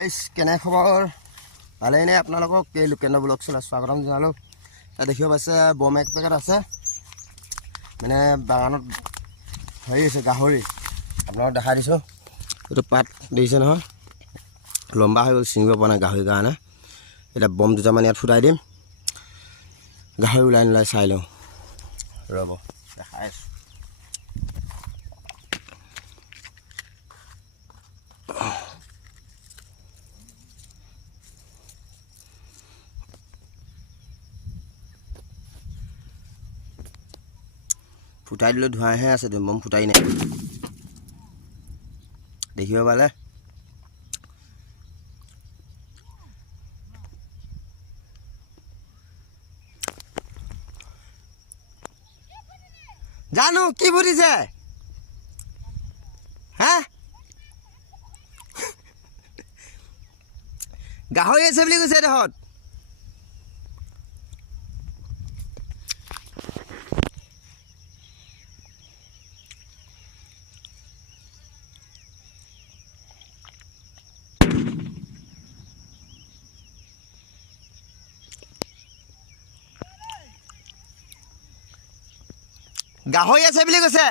কেনে খবৰ ভালেই নে আপোনালোকক এই লোকেন্দ্ৰ ব্লগ চলাই স্বাগতম জনালোঁ। তাত দেখিব পাইছে বম এক পেকেট আছে মানে বাগানত হেৰি আছে গাহৰি আপোনালোকক দেখাই দিছোঁ। এইটো পাত দেখিছে নহয় লম্বা হৈ গ'ল ছিঙিব পৰা নাই গাহৰিৰ কাৰণে। এতিয়া বম দুটামান ইয়াত ফুটাই দিম গাহৰি ওলাই নোলাই চাই লওঁ ৰ'ব দেখাই আছোঁ। ফুটাই দিলোঁ ধোঁৱাহে আছে বম ফুটাই নাই দেখিব পালে। জানো কি ফুটিছে হা গাহৰি আছে বুলি কৈছে দেহত। গাহৰি আছে বুলি কৈছে।